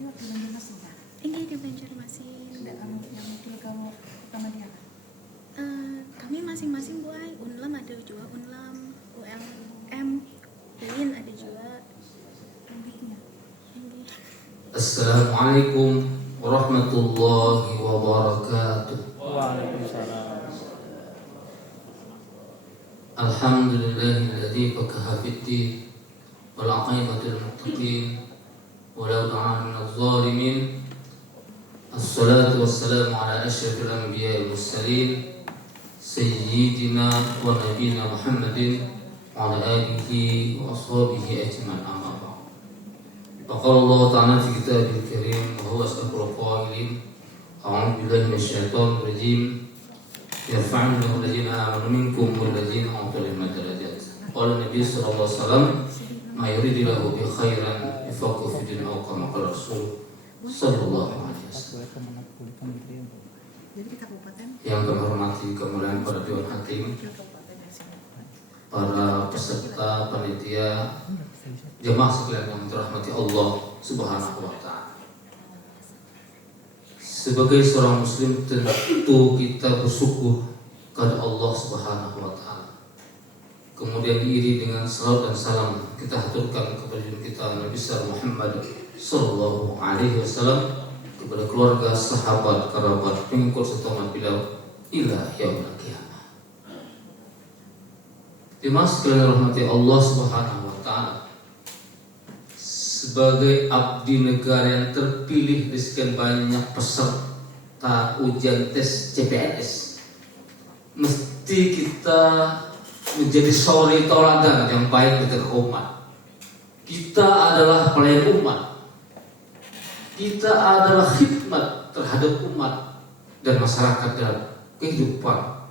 Waktu Banjarmasin kan? Iya di Banjarmasin. Enggak, kamu yang wakil kamu pertama di apa? Kami masing-masing buat Unlam ada juga Unlam, ULM, UIN ada juga. Lebihnya. Assalamualaikum warahmatullahi wabarakatuh. Waalaikumsalam. Alhamdulillahilladzi faqaha fid-din wal 'aqibatul muttaqin wa la 'udwana minaz zalimin. Assalatu wassalamu ala asyrafil anbiya'i wal mursalin sayyidina wa nabiyyina Muhammadin wa ala alihi wa ashabihi ajma'in, amma ba'd. Faqala Allah ta'ala fi kitabil karim wa huwa asdaqul qailin. A'udzu billahi minasyaitonir rajim. Yarfa'u alladziina aamanu minkum walladziina utul ilma darajat. Qala Nabi sallallahu alaihi wasallam, "Ma yuridillahu bi khairan yufaqihu fid din," atau kama qala Rasul sallallahu alaihi wasallam. Jadi kita kabupaten. Yang kami hormati kemuliaan para dewan hakim, Wakil kabupatennya sini. para peserta panitia, jemaah sekalian yang dirahmati Allah Subhanahu wa taala. Sebagai seorang muslim tentu kita bersyukur kepada Allah Subhanahu wa taala. Kemudian diiringi dengan salawat dan salam kita haturkan kepada junjungan kita Nabi Muhammad sallallahu alaihi wasallam, kepada keluarga, sahabat, kerabat, pengikut serta umat beliau ila yaumil qiyamah. Jemaah sekalian rahmati Allah Subhanahu wa taala. Sebagai abdi negara yang terpilih di sekian banyak peserta ujian tes CPNS, mesti kita menjadi suri tauladan yang baik untuk umat. Kita adalah pelayan umat. Kita adalah khidmat terhadap umat dan masyarakat dalam kehidupan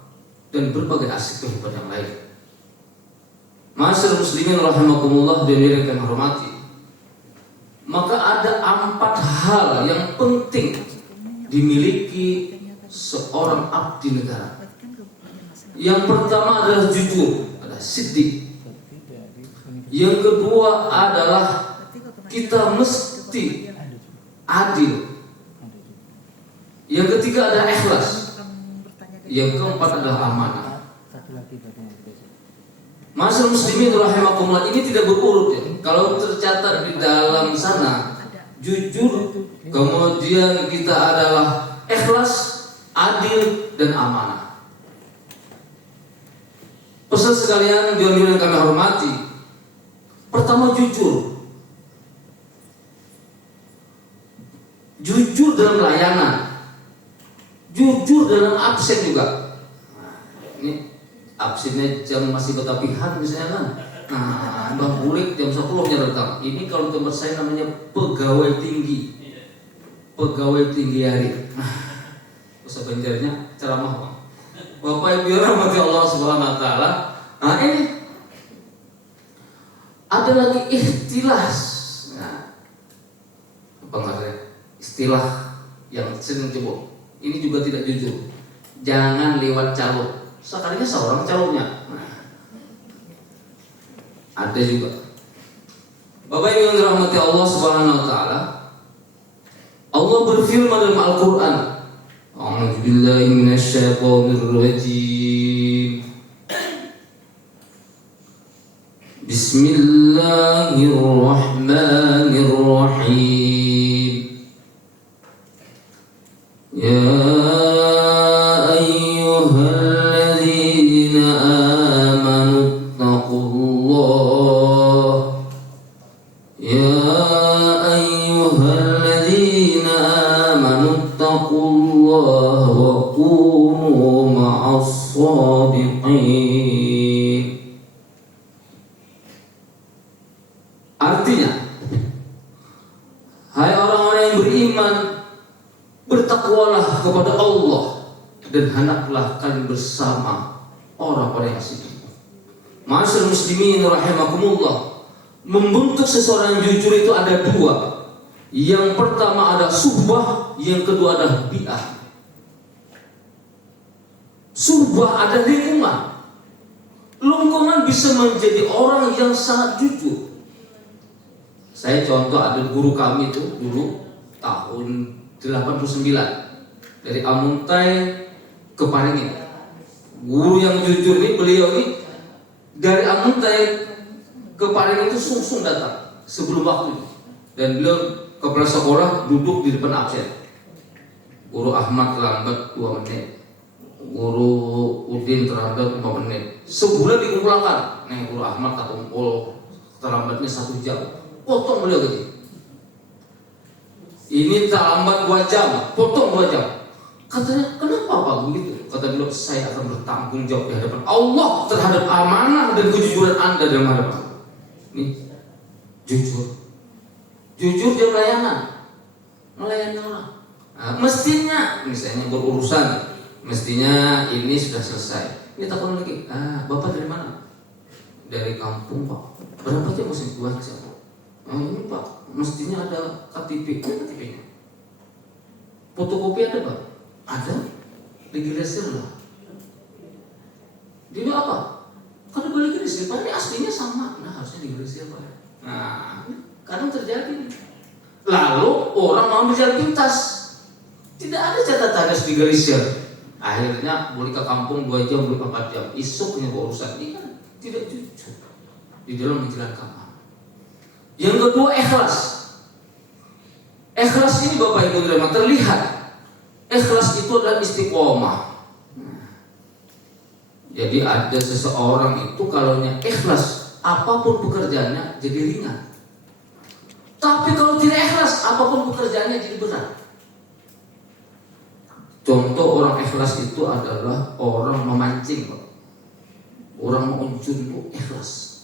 dan berbagai aspek kehidupan yang lain. Masyarakat muslimin rahimakumullah dan yang hormati. Maka ada 4 hal yang penting dimiliki seorang abdi negara. Yang pertama adalah jujur, adalah siddiq. Yang kedua adalah kita mesti adil. Yang ketiga adalah ikhlas. Yang keempat adalah amanah. Masyarakat muslimin rahimakumullah, ini tidak berurut ya. Kalau tercatat di dalam sana jujur, kemudian kita adalah ikhlas, adil dan amanah. Pesan sekalian yang kami hormati, pertama jujur. Jujur dalam layanan, jujur dalam absen juga. Ini absennya jam masih ketapihan misalnya kan. Nah, Bang Bulik jam 10-nya datang. Ini kalau tempat saya namanya pegawai tinggi. Pegawai tinggi hari. Bahasa Banjarnya ceramah, Bang. Bapak Ibu rahmati Allah Subhanahu wa taala. Nah, ini ada lagi ikhtilas. Nah, apa ngaranya? Istilah yang sering disebut. Ini juga tidak jujur. Jangan lewat calon. Sekalinya seorang calonnya. Nah, ada juga. Bapak Ibu yang dirahmati Allah Subhanahu wa taala, Allah berfirman dalam Al-Qur'an, "A'udzu billahi minasyaitonir rajim. Bismillahirrahmanirrahim. Ya artinya, hai orang-orang yang beriman, bertakwalah kepada Allah dan hendaklah kalian bersama orang-orang yang sedih. Masyaallah muslimin rahimakumullah, membentuk seseorang yang jujur itu ada 2. Yang pertama adalah suhbah, yang kedua adalah bi'ah. Suhbah ada lingkungan. Lingkungan bisa menjadi orang yang sangat jujur. Saya contoh ada guru kami itu dulu tahun 89 dari Amuntai ke Paringin. Guru yang jujur ini, beliau ini dari Amuntai ke Paringin itu sung-sung datang sebelum waktu, dan beliau kepala sekolah duduk di depan absen. Guru Ahmad terlambat 2 menit, Guru Udin terlambat 4 menit. Sebulan dikumpulkan. Nih Guru Ahmad ketumpul terlambatnya 1 jam, potong beliau gaji. Ini terlambat 2 jam, potong 2 jam. Katanya, kenapa Pak begitu? Kata beliau, saya akan bertanggung jawab di hadapan Allah terhadap amanah dan kejujuran Anda dalam hadapan. Ini jujur dia melayani orang. Nah, mestinya misalnya berurusan, mestinya ini sudah selesai. Ini takut lagi. Bapak dari mana? Dari kampung Pak. Berapa jam mesti baca? Ini Pak, mestinya ada KTP. KTP-nya. Fotokopi ada Pak? Ada. Digiresir lah. Dia bilang apa? Kalau balik digiresir Pak, ini aslinya sama. Nah harusnya digiresir Pak. Nah, kadang terjadi. Lalu orang mau berjalan pintas. Tidak ada catatan harus digerisir. Akhirnya boleh ke kampung 2 jam, boleh 4 jam. Isuk punya urusan. Ini kan tidak jujur di dalam menjalankan amanah. Yang kedua, ikhlas. Ikhlas ini Bapak Ibu dirahmati terlihat. Ikhlas itu adalah istiqomah. Jadi ada seseorang itu kalau ikhlas, apapun pekerjaannya jadi ringan. Tapi kalau tidak ikhlas, apapun pekerjaannya jadi berat. Contoh orang ikhlas itu adalah orang memancing, orang mengunjun itu ikhlas.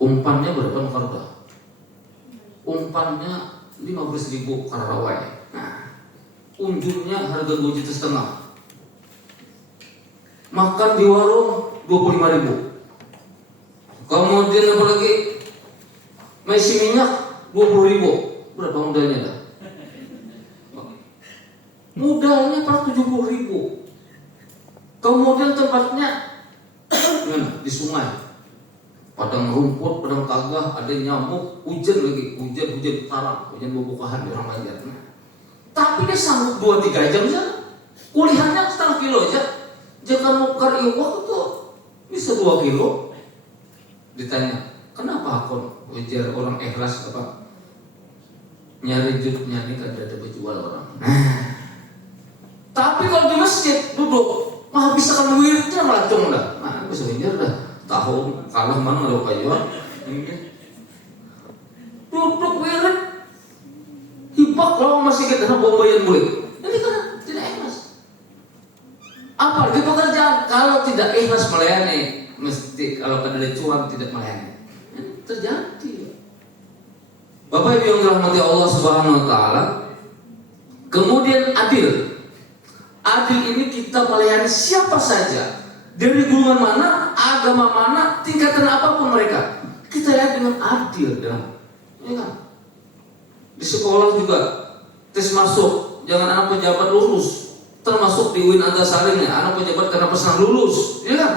Umpannya berapa karda? Umpannya 15.000 karawai. Nah, unjunnya harga 2,5 juta. Makan di warung 25.000. Kemudian apa lagi? Mesi minyak 20.000. Berapa modalnya dah? Modalnya 470.000. Kemudian tempatnya di sungai, padang rumput, padang tagah, ada nyamuk, hujan lagi, hujan tarang, hujan bubukahan di orang Banjar. Tapi dia sanggup 2-3 jam saja. Kuliahnya 1,5 kilo aja. Jika mau iwak itu bisa 2 kilo. Ditanya, kenapa aku ujar orang ikhlas apa? Nyari jutnya ini kan ada berjual orang. Tapi kalau di masjid duduk, mah bisa kan wiridnya melacung dah. Nah, bisa ngejar dah. Tahu kalah mana lo kayak duduk wirid, hibak kalau masih kita bombayan boleh. Ini kan tidak ikhlas. Apalagi pekerjaan kalau tidak ikhlas melayani, mesti kalau ada cuan tidak melayani. Ini terjadi. Bapak Ibu yang dirahmati Allah Subhanahu Wa Taala. Kemudian adil. Adil ini kita melayani siapa saja, dari golongan mana, agama mana, tingkatan apapun mereka. Kita lihat dengan adil, ya kan? Di sekolah juga tes masuk, jangan anak pejabat lulus, termasuk di UIN Antasari nih, anak pejabat karena pesan lulus, ya kan?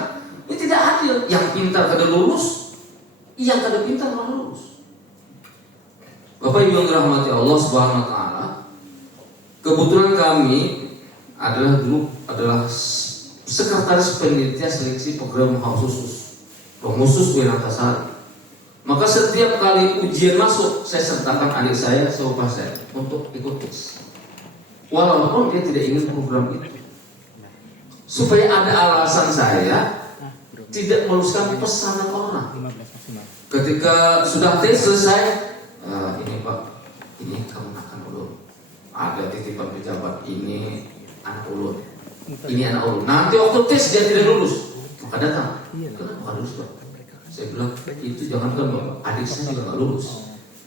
Ini tidak adil. Yang pintar kada lulus, yang kada pintar malah lulus. Bapak Ibu yang dirahmati Allah Subhanahu Wa Taala, kebetulan kami adalah sekretaris panitia seleksi program khusus UIN Antasari. Maka setiap kali ujian masuk, saya sertakan adik saya sepupu saya untuk ikut tes. Walaupun dia tidak ingin program itu, supaya ada alasan saya tidak meluluskan pesanan orang. Ketika sudah tes selesai, ini Pak, ini kamu akan ulun. Ada titipan pejabat, ini anak ulun, ini anak ulun. Nanti waktu tes dia tidak lulus, maka datang. Kenapa lulus Pak? Saya bilang itu jangankan Bapak, adik saya juga nggak lulus.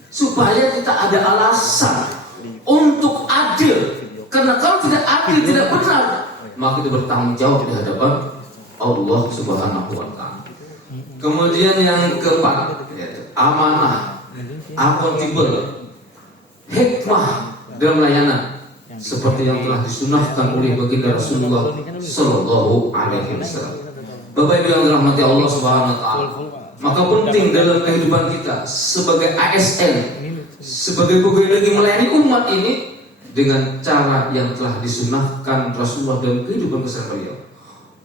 Supaya kita ada alasan untuk adil. Karena kalau tidak adil, tidak benar, maka kita bertanggung jawab di hadapan Allah Subhanahu Wa Taala. Kemudian yang keempat, amanah, akuntabel, hikmah dalam layanan, seperti yang telah disunahkan oleh baginda Rasulullah Sallallahu Alaihi Wasallam. Bapak Ibu yang dirahmati Allah Subhanahu Wa Taala, maka penting dalam kehidupan kita sebagai ASN, sebagai pegawai negeri melayani umat ini dengan cara yang telah disunnahkan Rasulullah dalam kehidupan keseharian beliau.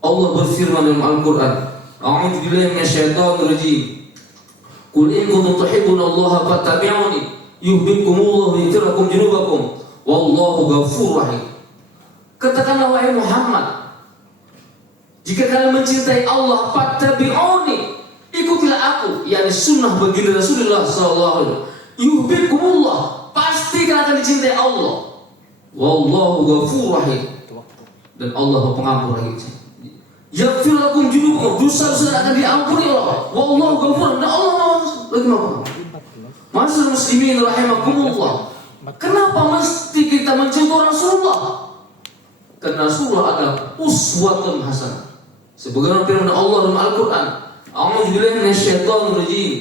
Allah berfirman dalam Al-Quran, A'udzu billahi minasyaitonir rajim. Qul in kuntum tuhibbunallaha fattabi'uni yuhibbukumullahu wa yaghfir lakum dzunubakum wallahu ghafurur rahim. Katakanlah wahai Muhammad, jika kalian mencintai Allah, fattabi'uni, ikutilah aku, yakni sunnah baginda Rasulullah sallallahu alaihi wasallam. Yuhibbukumullah, pasti kalian akan dicintai Allah. Wallahu ghafurur rahim, dan Allah pengampun rahim. Yaghfir lakum dzunubakum, dosa-dosa akan diampuni Allah. Wallahu ghafur, dan Allah lagi Maha. Masyaallah muslimin rahimakumullah. Kenapa mesti kita mencontoh Rasulullah? Karena Rasulullah adalah uswatun hasanah. Sebagaimana firman Allah dalam Al-Qur'an, A'udzu billahi minasyaitonir rajim.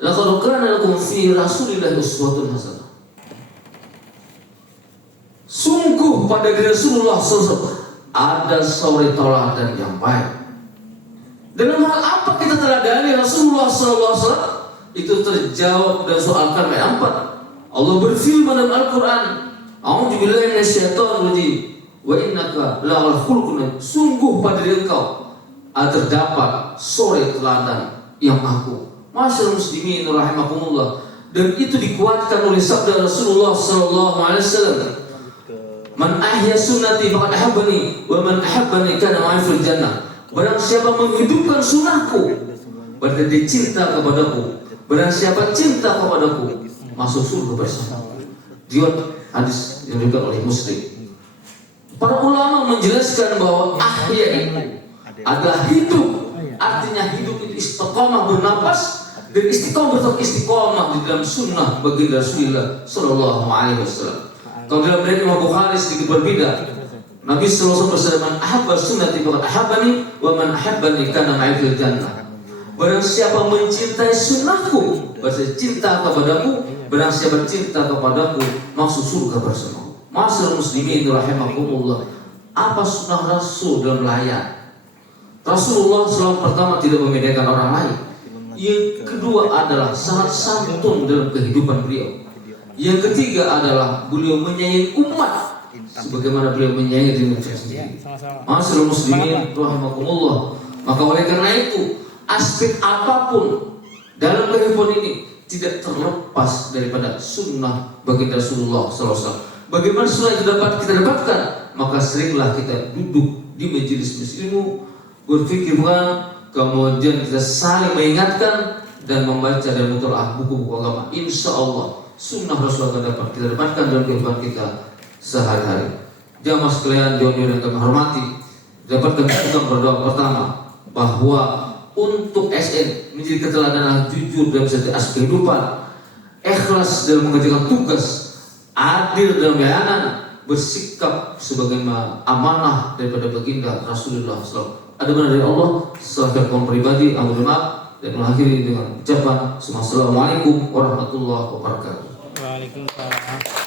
Laqad kana lakum fi Rasulillahi uswatun hasanah. Sungguh pada diri Rasulullah SAW ada suri tauladan yang baik. Dalam hal apa kita teladani Rasulullah SAW? Itu terjawab dan soal kalimat 4. Allah berfirman dalam Al-Quran, A'udzu billahi minasyaitonir rajim. Wa innaka la'al khuluqin. Sungguh pada diri engkau terdapat suri teladan yang agung. Masyaallah muslimin rahimakumullah. Dan itu dikuatkan oleh sabda Rasulullah sallallahu alaihi wasallam. Man ahya sunnati faqad ahabbani wa man ahabbani kana ma'i fil jannah. Barang siapa menghidupkan sunnahku, berarti dia cinta kepadaku. Barang siapa cinta kepadaku, masuk surga bersama. Riwayat hadis yang diriwayatkan oleh Muslim. Para ulama menjelaskan bahwa ahya itu adalah hidup. Artinya hidup itu istiqamah bernapas dan istiqamah di dalam sunnah baginda Rasulullah sallallahu alaihi wasallam. Kalau dalam riwayat Imam Bukhari sedikit berbeda. Nabi sallallahu alaihi wasallam, "Ahabba sunnati faqad ahabbani wa man ahabbani kana ma'i fil jannah." Barang siapa mencintai sunnahku, berarti cinta kepadaku. Barang siapa cinta kepadaku, masuk surga bersama. Masyaallah muslimin rahimakumullah. Apa sunnah Rasul dalam layan? Rasulullah SAW pertama tidak membedakan orang lain. Yang kedua adalah sangat santun dalam kehidupan beliau. Yang ketiga adalah beliau menyayangi umat sebagaimana beliau menyayangi diri sendiri. Masyaallah muslimin rahimakumullah. Maka oleh karena itu, aspek apapun dalam kehidupan ini tidak terlepas daripada sunnah baginda Rasulullah SAW. Bagaimana sunnah itu dapat kita dapatkan? Maka seringlah kita duduk di majelis ilmu, berfikir, kemudian kita saling mengingatkan dan membaca dan mentelaah buku-buku agama. Insya Allah sunnah Rasulullah dapat kita dapatkan dalam kehidupan kita sehari-hari. Jamaah sekalian, jauh-jauh yang kami hormati, dapatkan kita berdoa pertama bahwa untuk SN menjadi keteladanan jujur dalam setiap aspek kehidupan, ikhlas dalam mengerjakan tugas, adil dalam layanan, bersikap sebagaimana amanah daripada baginda Rasulullah SAW. Ada benar dari Allah, sebagai kaum pribadi, amal maaf, dan mengakhiri dengan ucapan Assalamualaikum warahmatullahi wabarakatuh. Waalaikumsalam.